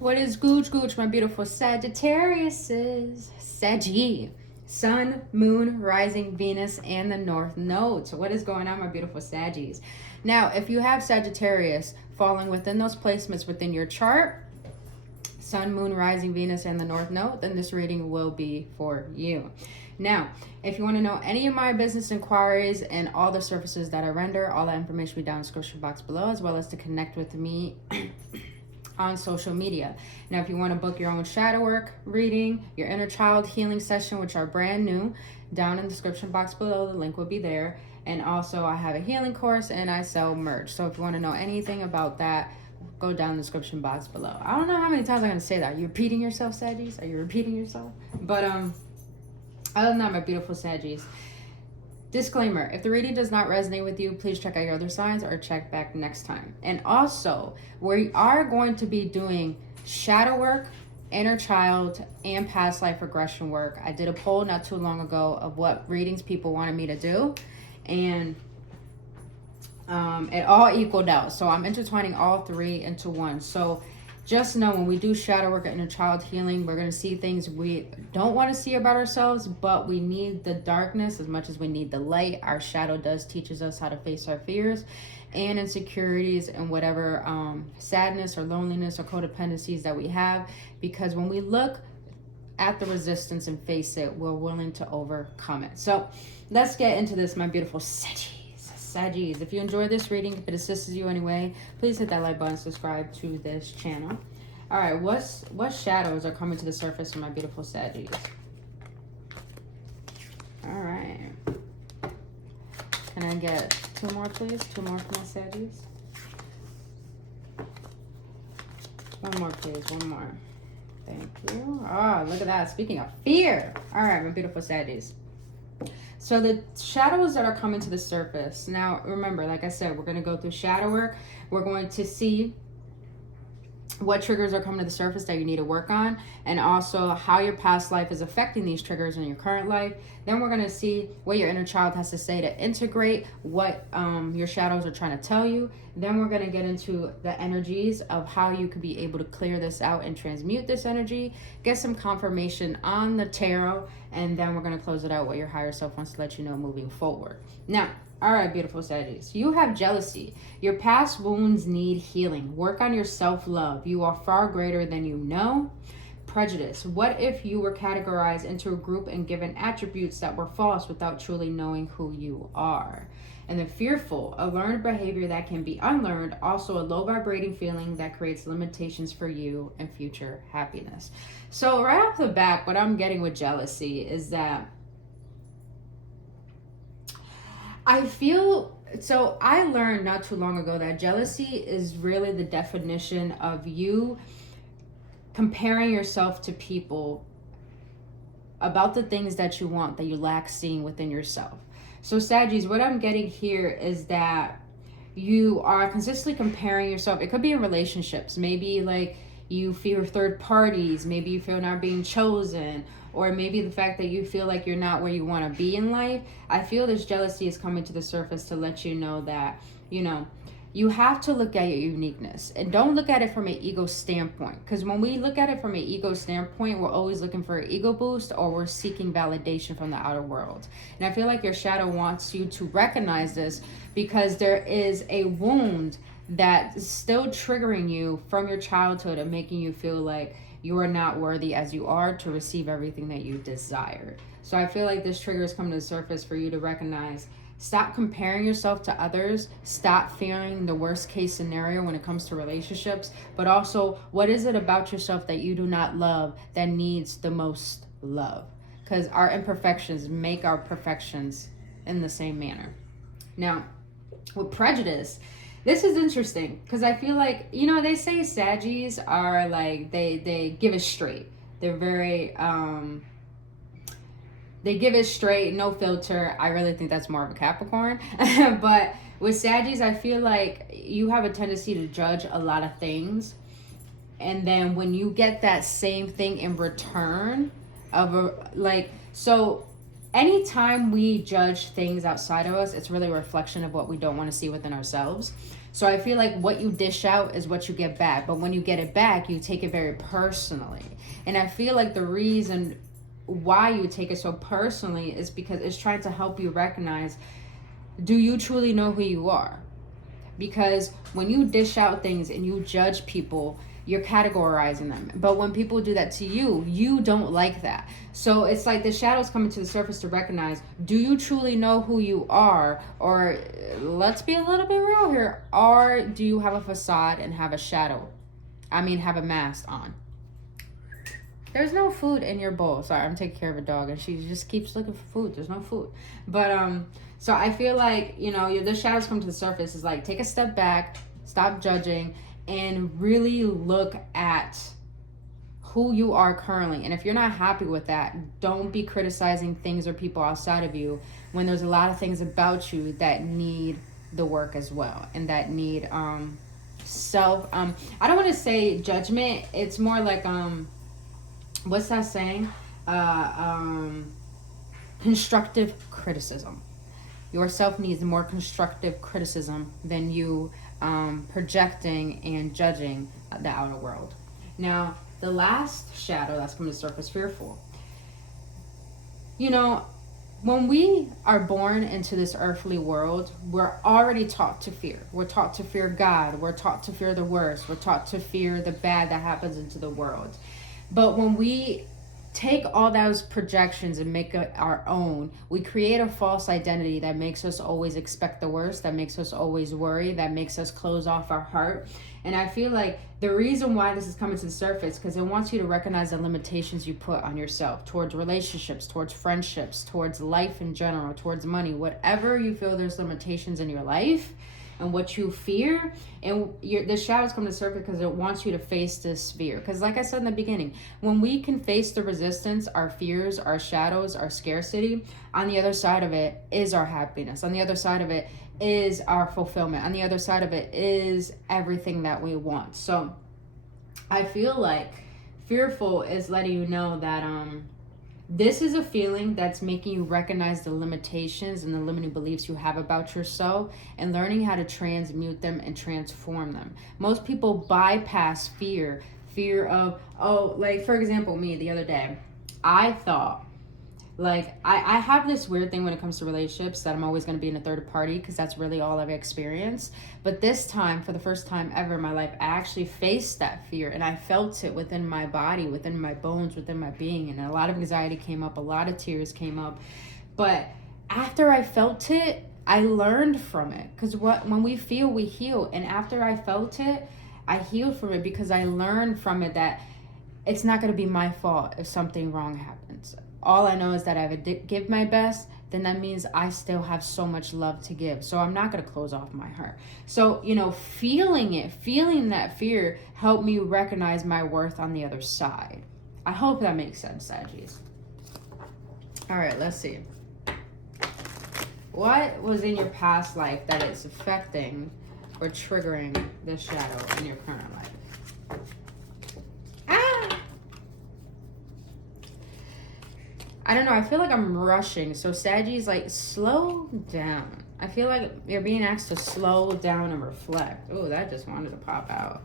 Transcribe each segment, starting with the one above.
What is gooch gooch, my beautiful Sagittariuses? Saggy. Sun, Moon, Rising, Venus, and the North Node. So what is going on, my beautiful Saggies? Now, if you have Sagittarius falling within those placements within your chart, Sun, Moon, Rising, Venus, and the North Node, then this reading will be for you. Now, if you want to know any of my business inquiries and all the services that I render, all that information will be down in the description box below, as well as to connect with me on social media. Now, if you want to book your own shadow work reading, your inner child healing session, which are brand new, down in the description box below, the link will be there. And also I have a healing course and I sell merch. So if you want to know anything about that, go down in the description box below. I don't know how many times I'm going to say that. Are you repeating yourself, Saggies? Are you repeating yourself? But other than that, my beautiful Saggies, disclaimer, if the reading does not resonate with you, please check out your other signs or check back next time. And also, we are going to be doing shadow work, inner child, and past life regression work. I did a poll not too long ago of what readings people wanted me to do, and it all equaled out. So I'm intertwining all three into one. So just know when we do shadow work and inner child healing, we're going to see things we don't want to see about ourselves, but we need the darkness as much as we need the light. Our shadow does teaches us how to face our fears and insecurities and whatever sadness or loneliness or codependencies that we have, because when we look at the resistance and face it, we're willing to overcome it. So let's get into this, my beautiful Saggies. If you enjoyed this reading, if it assists you anyway, please hit that like button, subscribe to this channel. All right, what shadows are coming to the surface for my beautiful Saggies? All right. Can I get two more, please? Two more for my Saggies. One more, please. One more. Thank you. Oh, look at that. Speaking of fear. All right, my beautiful Saggies. So the shadows that are coming to the surface. Now, remember, like I said, we're going to go through shadow work. We're going to see what triggers are coming to the surface that you need to work on, and also how your past life is affecting these triggers in your current life. Then we're going to see what your inner child has to say to integrate what your shadows are trying to tell you. Then we're going to get into the energies of how you could be able to clear this out and transmute this energy, get some confirmation on the tarot, and then we're going to close it out what your higher self wants to let you know moving forward. Now, all right, beautiful Saggies. You have jealousy. Your past wounds need healing. Work on your self-love. You are far greater than you know. Prejudice. What if you were categorized into a group and given attributes that were false without truly knowing who you are? And the fearful, a learned behavior that can be unlearned, also a low vibrating feeling that creates limitations for you and future happiness. So right off the bat, what I'm getting with jealousy is that I feel, so I learned not too long ago that jealousy is really the definition of you comparing yourself to people about the things that you want that you lack seeing within yourself. So Saggies, what I'm getting here is that you are consistently comparing yourself. It could be in relationships. Maybe like you fear third parties. Maybe you feel not being chosen. Or maybe the fact that you feel like you're not where you want to be in life. I feel this jealousy is coming to the surface to let you know that, you know, you have to look at your uniqueness. And don't look at it from an ego standpoint. Because when we look at it from an ego standpoint, we're always looking for an ego boost, or we're seeking validation from the outer world. And I feel like your shadow wants you to recognize this, because there is a wound that is still triggering you from your childhood and making you feel like you are not worthy as you are to receive everything that you desire. So I feel like this trigger is coming to the surface for you to recognize, stop comparing yourself to others, stop fearing the worst case scenario when it comes to relationships, but also what is it about yourself that you do not love that needs the most love? Because our imperfections make our perfections in the same manner. Now, with prejudice, this is interesting because I feel like, you know, they say Saggies are like, they give it straight. They're very, they give it straight, no filter. I really think that's more of a Capricorn. But with Saggies, I feel like you have a tendency to judge a lot of things. And then when you get that same thing in return so anytime we judge things outside of us, it's really a reflection of what we don't want to see within ourselves. So I feel like what you dish out is what you get back. But when you get it back, you take it very personally. And I feel like the reason why you take it so personally is because it's trying to help you recognize, do you truly know who you are? Because when you dish out things and you judge people, you're categorizing them. But when people do that to you, you don't like that. So it's like the shadows coming to the surface to recognize, do you truly know who you are? Or let's be a little bit real here. Or do you have a facade and have a shadow? Have a mask on. There's no food in your bowl. Sorry, I'm taking care of a dog and she just keeps looking for food. There's no food. But so I feel like, the shadows come to the surface is like, take a step back, stop judging, and really look at who you are currently. And if you're not happy with that, don't be criticizing things or people outside of you when there's a lot of things about you that need the work as well, and that need self I don't want to say judgment. It's more like what's that saying? Constructive criticism. Yourself needs more constructive criticism than you projecting and judging the outer world. Now, the last shadow that's coming to surface, fearful. When we are born into this earthly world, we're already taught to fear. We're taught to fear God. We're taught to fear the worst. We're taught to fear the bad that happens into the world. But when we take all those projections and make it our own, we create a false identity that makes us always expect the worst, that makes us always worry, that makes us close off our heart. And I feel like the reason why this is coming to the surface, because it wants you to recognize the limitations you put on yourself towards relationships, towards friendships, towards life in general, towards money, whatever you feel there's limitations in your life and what you fear. And the shadows come to the surface because it wants you to face this fear. Because like I said in the beginning, when we can face the resistance, our fears, our shadows, our scarcity, on the other side of it is our happiness. On the other side of it is our fulfillment. On the other side of it is everything that we want. So I feel like fearful is letting you know that this is a feeling that's making you recognize the limitations and the limiting beliefs you have about yourself and learning how to transmute them and transform them. Most people bypass fear of, like for example, me the other day, I thought, like, I have this weird thing when it comes to relationships that I'm always going to be in a third party because that's really all I've experienced. But this time, for the first time ever in my life, I actually faced that fear and I felt it within my body, within my bones, within my being. And a lot of anxiety came up, a lot of tears came up. But after I felt it, I learned from it. Because when we feel, we heal. And after I felt it, I healed from it because I learned from it that it's not going to be my fault if something wrong happens. All I know is that I give my best, then that means I still have so much love to give. So I'm not going to close off my heart. So, feeling that fear helped me recognize my worth on the other side. I hope that makes sense, Saggies. All right, let's see. What was in your past life that is affecting or triggering this shadow in your current life? I don't know. I feel like I'm rushing. So Saggies, like, slow down. I feel like you're being asked to slow down and reflect. Oh, that just wanted to pop out.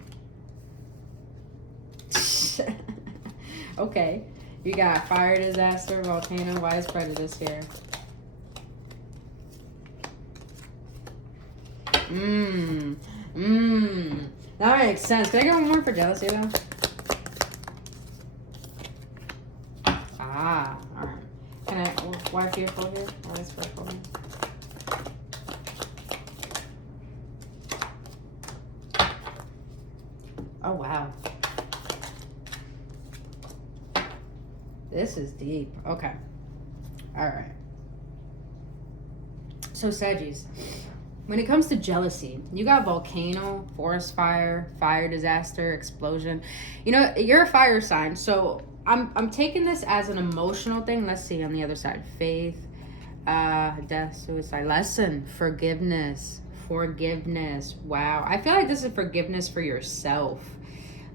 Okay. You got fire, disaster, volcano. Why is prejudice here? That makes sense. Can I get one more for jealousy, though? Ah, all right. Can I? Why fearful here? Why is fearful here? Oh wow. This is deep. Okay. All right. So Saggies, when it comes to jealousy, you got volcano, forest fire, fire disaster, explosion. You're a fire sign, so I'm taking this as an emotional thing. Let's see on the other side. Faith, death, suicide. Lesson, forgiveness. Wow. I feel like this is forgiveness for yourself.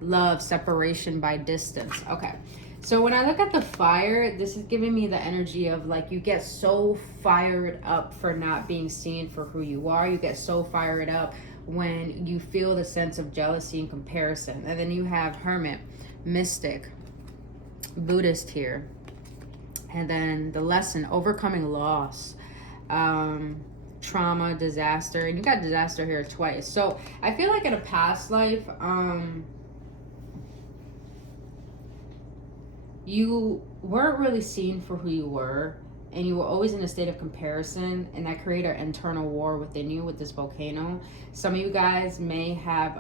Love, separation by distance. Okay. So when I look at the fire, this is giving me the energy of like you get so fired up for not being seen for who you are. You get so fired up when you feel the sense of jealousy and comparison. And then you have Hermit, Mystic, Buddhist here. And then the lesson, overcoming loss, trauma, disaster. And you got disaster here twice. So I feel like in a past life, you weren't really seen for who you were, and you were always in a state of comparison, and that created an internal war within you with this volcano. Some of you guys may have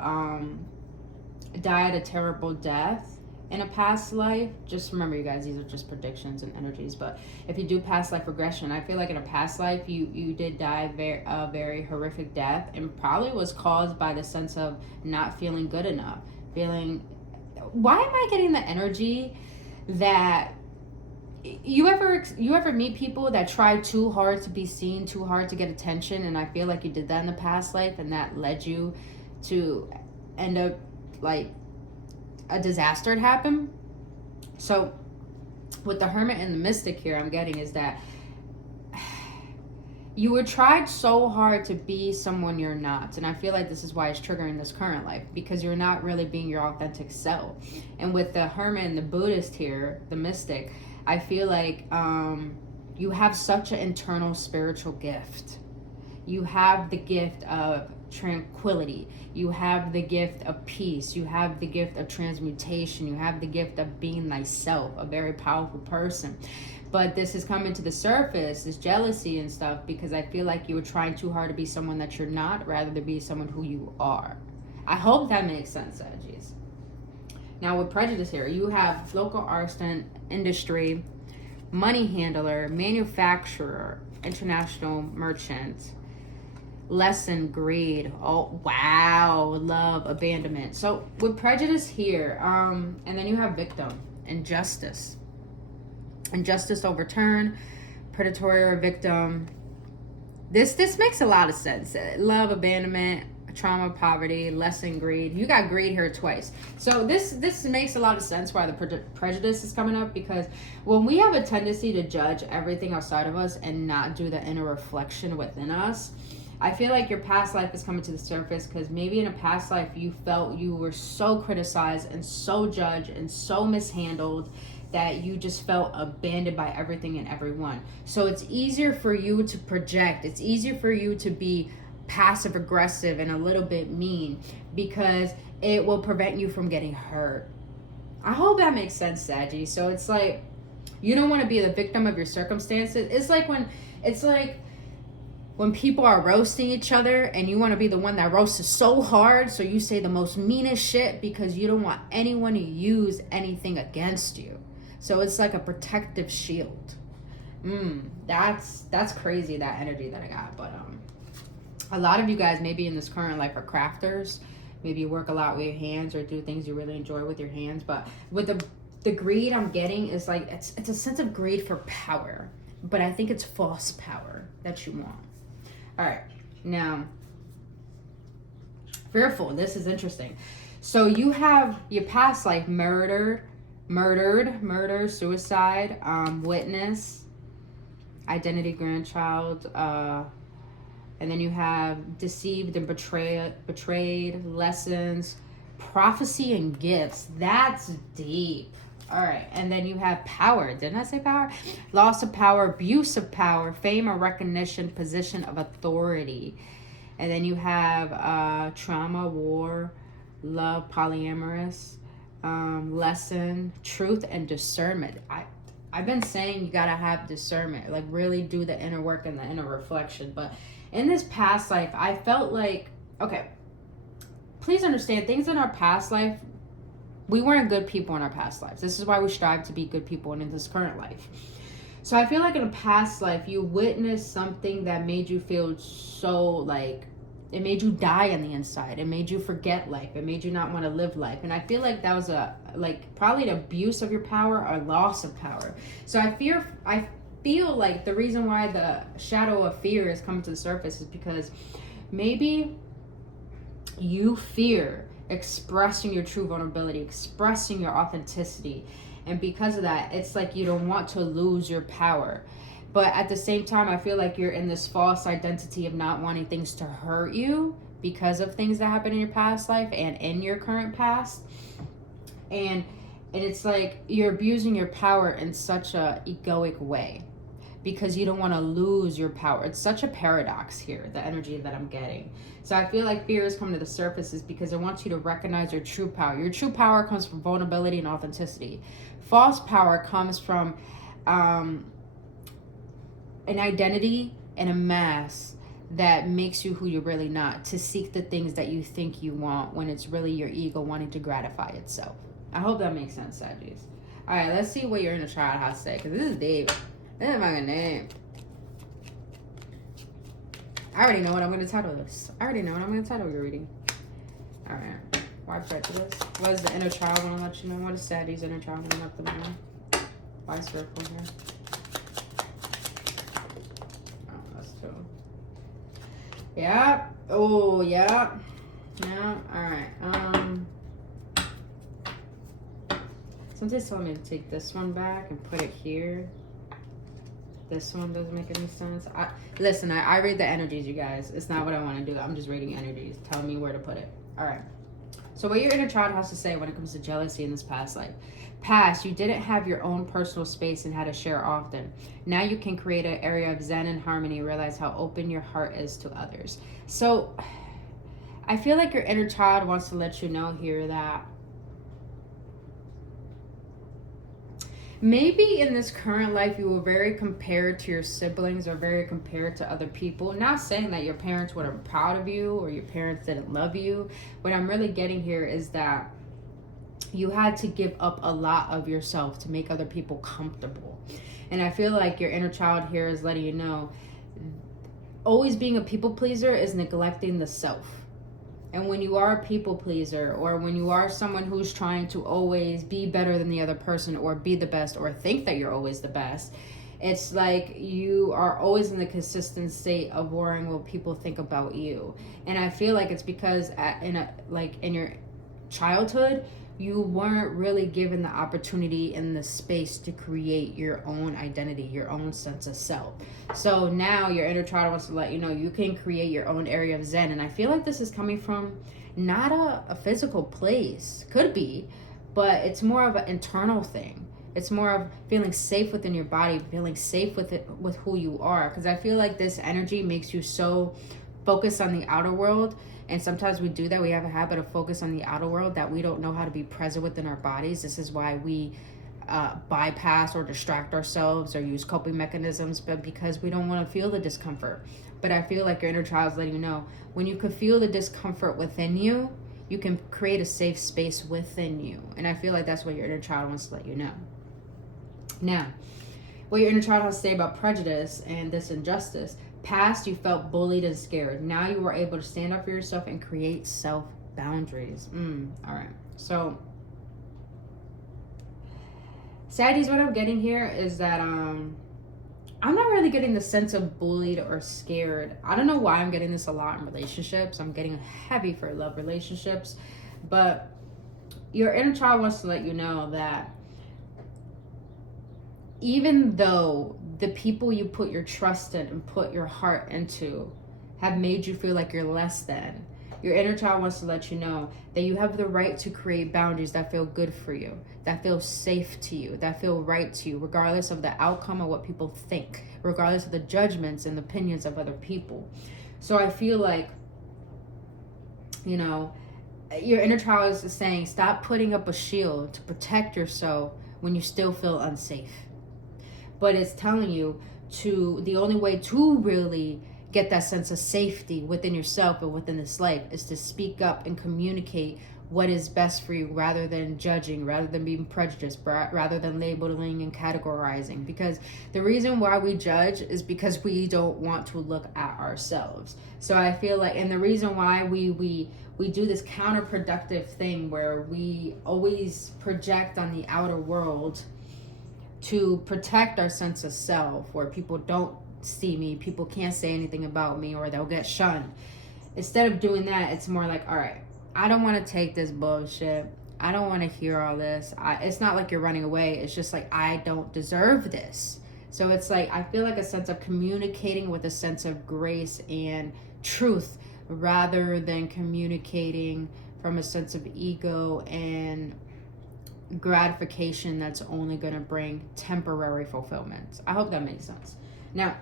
died a terrible death in a past life. Just remember, you guys, these are just predictions and energies. But if you do past life regression, I feel like in a past life you did die a very horrific death, and probably was caused by the sense of not feeling good enough, feeling, why am I getting the energy that you ever meet people that try too hard to be seen, too hard to get attention, and I feel like you did that in the past life, and that led you to end up like a disaster had happened. So with the Hermit and the Mystic here, I'm getting is that you were tried so hard to be someone you're not. And I feel like this is why it's triggering this current life, because you're not really being your authentic self. And with the Hermit and the Buddhist here, the Mystic, I feel like you have such an internal spiritual gift. You have the gift of tranquility. You have the gift of peace. You have the gift of transmutation. You have the gift of being thyself, a very powerful person. But this is coming to the surface, this jealousy and stuff, because I feel like you were trying too hard to be someone that you're not, rather than be someone who you are. I hope that makes sense, Sagittarius. Now with prejudice here, you have local artisan, industry, money handler, manufacturer, international merchant, lesson, greed, oh wow, love, abandonment. So with prejudice here, and then you have victim, injustice overturned, predatory or victim. This makes a lot of sense. Love, abandonment, trauma, poverty, lesson, greed. You got greed here twice. So this makes a lot of sense why the prejudice is coming up, because when we have a tendency to judge everything outside of us and not do the inner reflection within us, I feel like your past life is coming to the surface, because maybe in a past life you felt you were so criticized and so judged and so mishandled that you just felt abandoned by everything and everyone. So it's easier for you to project. It's easier for you to be passive aggressive and a little bit mean, because it will prevent you from getting hurt. I hope that makes sense, Saggy. So it's like, you don't want to be the victim of your circumstances. It's like when people are roasting each other and you want to be the one that roasts so hard, so you say the most meanest shit because you don't want anyone to use anything against you. So it's like a protective shield. That's crazy, that energy that I got. But a lot of you guys maybe in this current life are crafters. Maybe you work a lot with your hands or do things you really enjoy with your hands. But with the greed I'm getting is like, it's a sense of greed for power. But I think it's false power that you want. All right, now, fearful. This is interesting. So you have your past life murder, suicide, witness, identity grandchild, and then you have deceived and betrayed, lessons, prophecy and gifts. That's deep. All right, and then you have power. Didn't I say power? Loss of power, abuse of power, fame or recognition, position of authority. And then you have trauma, war, love, polyamorous, lesson, truth, and discernment. I've been saying you gotta have discernment, like really do the inner work and the inner reflection. But in this past life, I felt like, okay, please understand, things in our past life, we weren't good people in our past lives. This is why we strive to be good people in this current life. So I feel like in a past life, you witnessed something that made you feel so like, it made you die on the inside. It made you forget life. It made you not want to live life. And I feel like that was probably an abuse of your power or loss of power. So I feel like the reason why the shadow of fear is coming to the surface is because maybe you fear expressing your true vulnerability, expressing your authenticity. And because of that, it's like you don't want to lose your power. But at the same time, I feel like you're in this false identity of not wanting things to hurt you, because of things that happened in your past life and in your current past. And it's like you're abusing your power in such a egoic way because you don't want to lose your power. It's such a paradox here, the energy that I'm getting. So I feel like fear is coming to the surface is because it wants you to recognize your true power. Your true power comes from vulnerability and authenticity. False power comes from an identity and a mask that makes you who you're really not, to seek the things that you think you want when it's really your ego wanting to gratify itself. I hope that makes sense, Saggies. All right, let's see what your inner child has to say, because this is David. This is my name. I already know what I'm going to title this. I already know what I'm going to title your reading. All right. Why should I do this? What does the inner child want to let you know? What is Sagittarius' inner child want to let them know? Why circle here? Oh, that's two. Yeah. Oh, yeah. Yeah. All right. Somebody's telling me to take this one back and put it here. This one doesn't make any sense. Listen, I read the energies, you guys. It's not what I want to do. I'm just reading energies. Tell me where to put it. All right. So what your inner child has to say when it comes to jealousy in this past life. Past, you didn't have your own personal space and had to share often. Now you can create an area of zen and harmony, realize how open your heart is to others. So I feel like your inner child wants to let you know here that maybe in this current life you were very compared to your siblings or very compared to other people. Not saying that your parents weren't proud of you or your parents didn't love you. What I'm really getting here is that you had to give up a lot of yourself to make other people comfortable. And I feel like your inner child here is letting you know always being a people pleaser is neglecting the self. And when you are a people pleaser, or when you are someone who's trying to always be better than the other person or be the best or think that you're always the best, it's like you are always in the consistent state of worrying what people think about you. And I feel like it's because in your childhood, you weren't really given the opportunity and the space to create your own identity, your own sense of self. So now your inner child wants to let you know you can create your own area of zen. And I feel like this is coming from not a physical place. Could be, but it's more of an internal thing. It's more of feeling safe within your body, feeling safe with who you are. Because I feel like this energy makes you so focused on the outer world. And sometimes we do that. We have a habit of focus on the outer world that we don't know how to be present within our bodies. This is why we bypass or distract ourselves or use coping mechanisms, but because we don't want to feel the discomfort. But I feel like your inner child is letting you know when you can feel the discomfort within you, you can create a safe space within you. And I feel like that's what your inner child wants to let you know. Now, what your inner child has to say about prejudice and this injustice. Past, you felt bullied and scared. Now you are able to stand up for yourself and create self boundaries. All right. So, Saddies, what I'm getting here is that I'm not really getting the sense of bullied or scared. I don't know why I'm getting this a lot in relationships. I'm getting heavy for love relationships. But your inner child wants to let you know that even though the people you put your trust in and put your heart into have made you feel like you're less than, your inner child wants to let you know that you have the right to create boundaries that feel good for you, that feel safe to you, that feel right to you, regardless of the outcome of what people think, regardless of the judgments and opinions of other people. So I feel like, your inner child is saying, stop putting up a shield to protect yourself when you still feel unsafe. But it's telling you the only way to really get that sense of safety within yourself and within this life is to speak up and communicate what is best for you, rather than judging, rather than being prejudiced, rather than labeling and categorizing. Because the reason why we judge is because we don't want to look at ourselves. So I feel like, and the reason why we do this counterproductive thing where we always project on the outer world to protect our sense of self, where people don't see me, people can't say anything about me, or they'll get shunned. Instead of doing that, it's more like, all right, I don't want to take this bullshit. I don't want to hear all this. It's not like you're running away. It's just like, I don't deserve this. So it's like, I feel like a sense of communicating with a sense of grace and truth rather than communicating from a sense of ego and gratification that's only going to bring temporary fulfillment. I hope that makes sense. Now,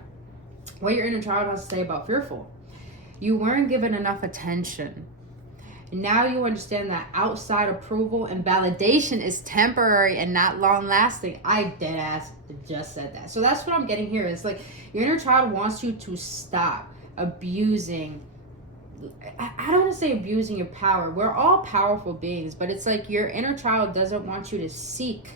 what your inner child has to say about fearful. You weren't given enough attention. Now you understand that outside approval and validation is temporary and not long lasting. I dead ass just said that. So that's what I'm getting here. It's like your inner child wants you to stop abusing. I don't want to say abusing your power. We're all powerful beings, but it's like your inner child doesn't want you to seek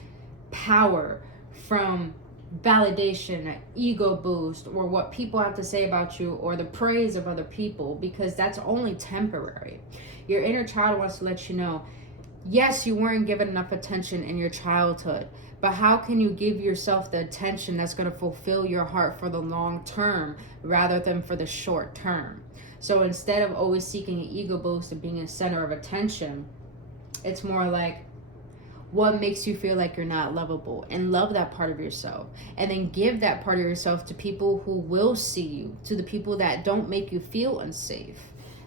power from validation, an ego boost, or what people have to say about you, or the praise of other people, because that's only temporary. Your inner child wants to let you know, yes, you weren't given enough attention in your childhood, but how can you give yourself the attention that's going to fulfill your heart for the long term rather than for the short term? So instead of always seeking an ego boost and being a center of attention, it's more like, what makes you feel like you're not lovable, and love that part of yourself, and then give that part of yourself to people who will see you, to the people that don't make you feel unsafe.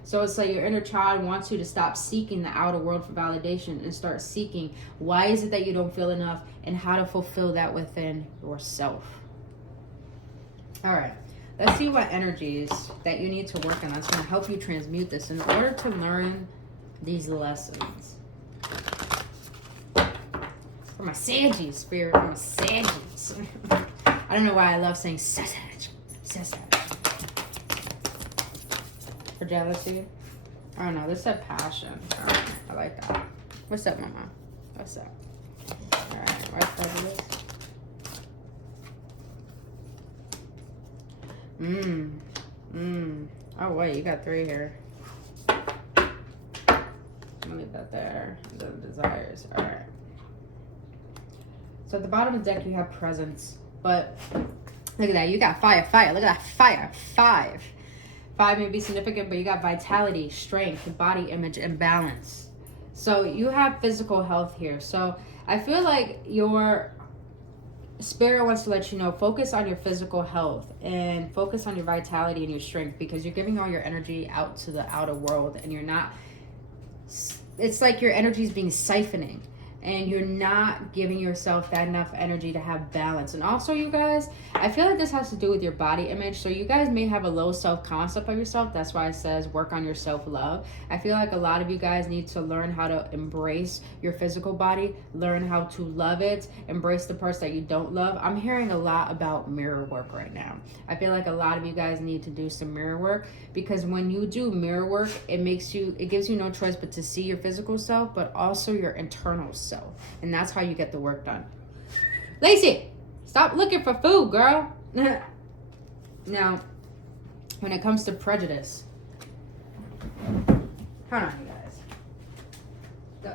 So it's like your inner child wants you to stop seeking the outer world for validation and start seeking, why is it that you don't feel enough, and how to fulfill that within yourself. All right, let's see what energies that you need to work on that's going to help you transmute this in order to learn these lessons. For my Saggies, spirit, for my Saggies. I don't know why I love saying Sag. For jealousy? I don't know, this said passion. All right, I like that. What's up, mama? What's up? All right, what's prejudice? Oh, wait, you got 3 here. I'll leave that there. And then desires. All right. So at the bottom of the deck, you have presence. But look at that. You got fire. Look at that. Fire. 5. 5 may be significant, but you got vitality, strength, body image, and balance. So you have physical health here. So I feel like your spirit wants to let you know, focus on your physical health and focus on your vitality and your strength, because you're giving all your energy out to the outer world and you're not, it's like your energy is being siphoning and you're not giving yourself that enough energy to have balance. And also, you guys, I feel like this has to do with your body image. So you guys may have a low self-concept of yourself. That's why it says work on your self-love. I feel like a lot of you guys need to learn how to embrace your physical body, learn how to love it, embrace the parts that you don't love. I'm hearing a lot about mirror work right now. I feel like a lot of you guys need to do some mirror work, because when you do mirror work, it gives you no choice but to see your physical self, but also your internal self. And that's how you get the work done. Lacey, stop looking for food, girl. Now, when it comes to prejudice, hold on, you guys. Go.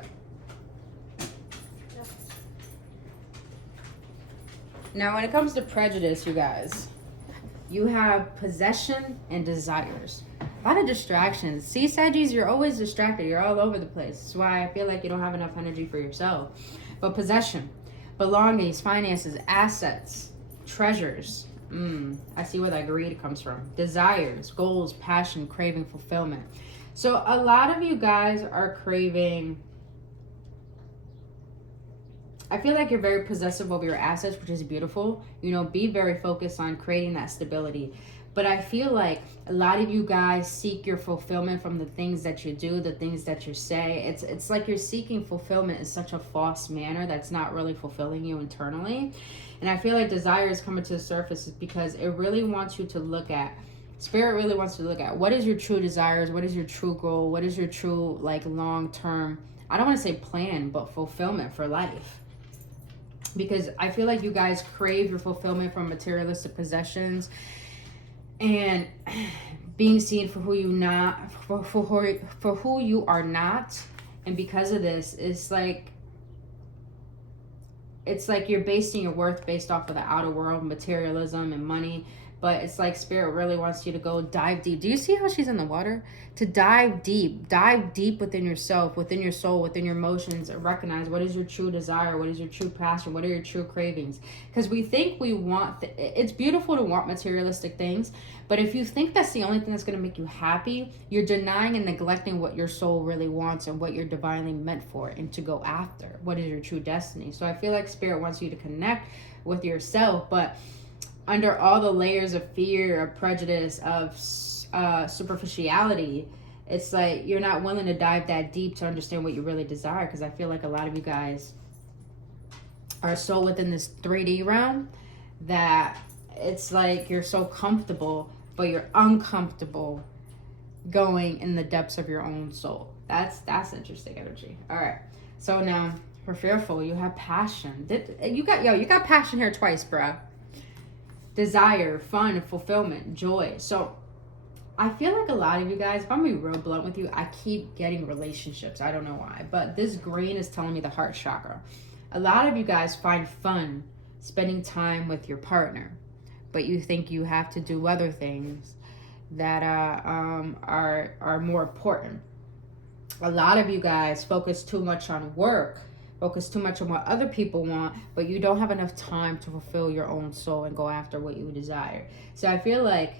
Now, when it comes to prejudice, you guys, you have possession and desires. A lot of distractions. See, Saggies, you're always distracted. You're all over the place. That's why I feel like you don't have enough energy for yourself. But possession, belongings, finances, assets, treasures. I see where that greed comes from. Desires, goals, passion, craving, fulfillment. So a lot of you guys are craving, I feel like you're very possessive of your assets, which is beautiful. You know, be very focused on creating that stability. But I feel like a lot of you guys seek your fulfillment from the things that you do, the things that you say. It's like you're seeking fulfillment in such a false manner that's not really fulfilling you internally. And I feel like desire is coming to the surface because it really wants you to look at, Spirit really wants you to look at, what is your true desires? What is your true goal? What is your true, like, long-term, I don't want to say plan, but fulfillment for life? Because I feel like you guys crave your fulfillment from materialistic possessions and being seen for who who you are not. And because of this, it's like you're basing your worth based off of the outer world, materialism and money. but it's like Spirit really wants you to go dive deep. Do you see how she's in the water? To dive deep within yourself, within your soul, within your emotions, and recognize what is your true desire, what is your true passion, what are your true cravings. Because we think we want, it's beautiful to want materialistic things, but if you think that's the only thing that's going to make you happy, you're denying and neglecting what your soul really wants and what you're divinely meant for and to go after. What is your true destiny? So I feel like Spirit wants you to connect with yourself, but under all the layers of fear, of prejudice, of superficiality, it's like you're not willing to dive that deep to understand what you really desire. Because I feel like a lot of you guys are so within this 3D realm that it's like you're so comfortable, but you're uncomfortable going in the depths of your own soul. That's interesting energy. All right, so now for fearful, you have passion. You got passion here twice, bruh. Desire, fun, fulfillment, joy. So I feel like a lot of you guys, if I'm gonna be real blunt with you, I keep getting relationships. I don't know why, but this green is telling me the heart chakra. A lot of you guys find fun spending time with your partner, but you think you have to do other things that are more important. A lot of you guys focus too much on work, focus too much on what other people want, but you don't have enough time to fulfill your own soul and go after what you desire. So I feel like,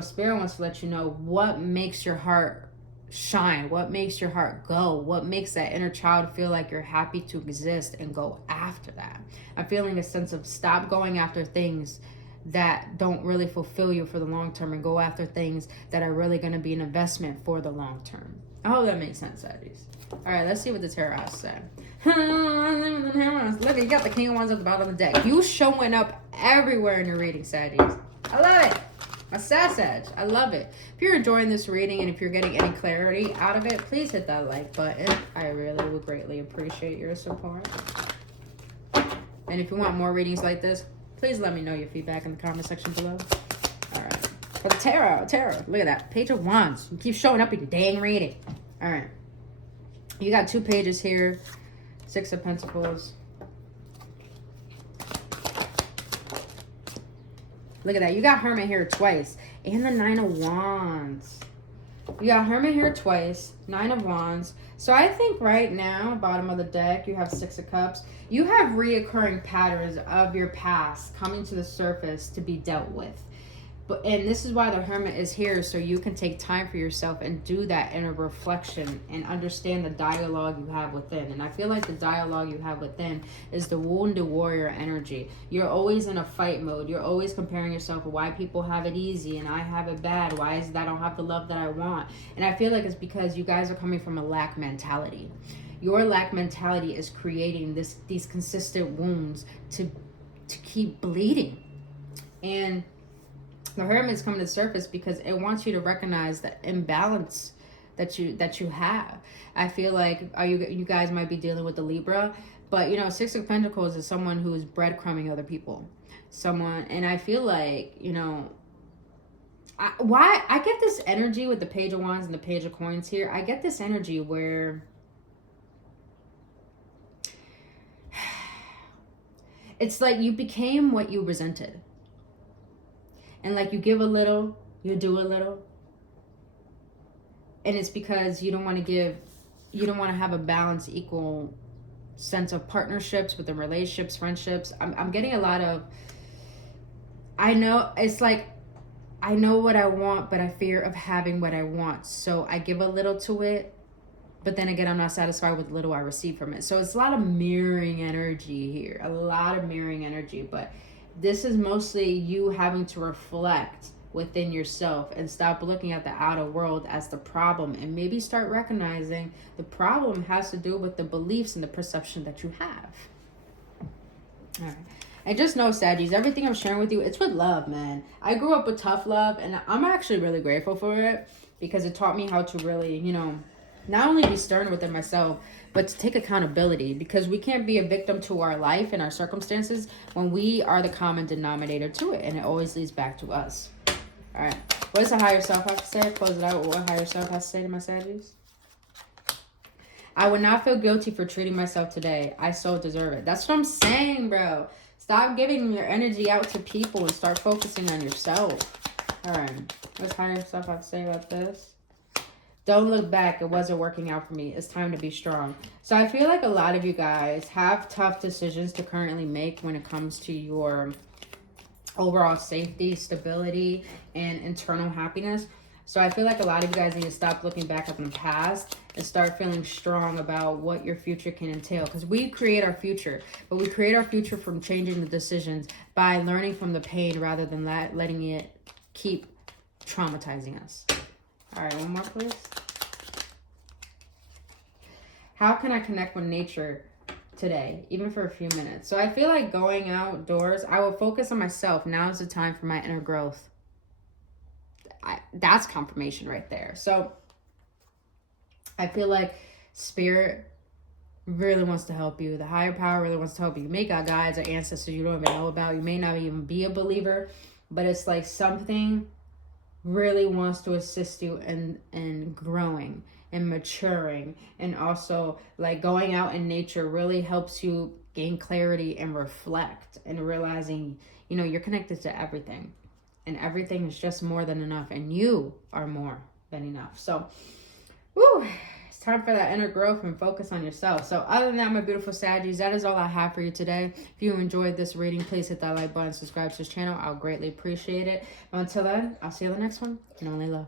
Spirit wants to let you know what makes your heart shine, what makes your heart go, what makes that inner child feel like you're happy to exist, and go after that. I'm feeling a sense of stop going after things that don't really fulfill you for the long term and go after things that are really going to be an investment for the long term. I hope that makes sense, Saggies. All right, let's see what the tarot has said. Look, you got the King of Wands at the bottom of the deck. You showing up everywhere in your reading, Saggies. I love it. A Sag. I love it. If you're enjoying this reading and if you're getting any clarity out of it, please hit that like button. I really would greatly appreciate your support. And if you want more readings like this, please let me know your feedback in the comment section below. All right. For the tarot, look at that. Page of Wands. You keep showing up in your dang reading. All right. You got 2 pages here. 6 of Pentacles. Look at that. You got Hermit here twice. And the 9 of Wands. You got Hermit here twice. 9 of Wands. So I think right now, bottom of the deck, you have 6 of Cups. You have reoccurring patterns of your past coming to the surface to be dealt with. And this is why the Hermit is here, so you can take time for yourself and do that inner reflection and understand the dialogue you have within. And I feel like the dialogue you have within is the wounded warrior energy. You're always in a fight mode. You're always comparing yourself with why people have it easy and I have it bad. Why is it that I don't have the love that I want? And I feel like it's because you guys are coming from a lack mentality. Your lack mentality is creating these consistent wounds to keep bleeding. And the Hermit is coming to the surface because it wants you to recognize the imbalance that you have. I feel like you guys might be dealing with the Libra, but 6 of Pentacles is someone who is breadcrumbing other people. And I feel like, I get this energy with the Page of Wands and the Page of Coins here. I get this energy where it's like you became what you resented. And like you give a little, you do a little. And it's because you don't want to have a balanced, equal sense of partnerships within relationships, friendships. I'm getting a lot of, I know what I want, but I fear of having what I want. So I give a little to it, but then again, I'm not satisfied with the little I receive from it. So it's a lot of mirroring energy here, but this is mostly you having to reflect within yourself and stop looking at the outer world as the problem and maybe start recognizing the problem has to do with the beliefs and the perception that you have. All right. And just know, Saggies, everything I'm sharing with you, it's with love, man. I grew up with tough love, and I'm actually really grateful for it because it taught me how to really, not only be stern within myself, but to take accountability, because we can't be a victim to our life and our circumstances when we are the common denominator to it, and it always leads back to us. All right. What does the higher self have to say? Close it out with what higher self has to say to my Saggies. I would not feel guilty for treating myself today. I so deserve it. That's what I'm saying, bro. Stop giving your energy out to people and start focusing on yourself. All right. What's higher stuff I have to say about this? Don't look back. It wasn't working out for me. It's time to be strong. So I feel like a lot of you guys have tough decisions to currently make when it comes to your overall safety, stability, and internal happiness. So I feel like a lot of you guys need to stop looking back on the past and start feeling strong about what your future can entail. Because we create our future, but we create our future from changing the decisions by learning from the pain rather than letting it keep traumatizing us. All right, one more, please. How can I connect with nature today, even for a few minutes? So I feel like going outdoors, I will focus on myself. Now is the time for my inner growth. That's confirmation right there. So I feel like spirit really wants to help you. The higher power really wants to help you. You may got guides or ancestors you don't even know about. You may not even be a believer, but it's like something really wants to assist you in growing and maturing, and also like going out in nature really helps you gain clarity and reflect and realizing, you know, you're connected to everything and everything is just more than enough and you are more than enough. So it's time for that inner growth and focus on yourself. So other than that, my beautiful Saggies, that is all I have for you today. If you enjoyed this reading, please hit that like button, subscribe to this channel. I'll greatly appreciate it. But until then, I'll see you in the next one, and only love.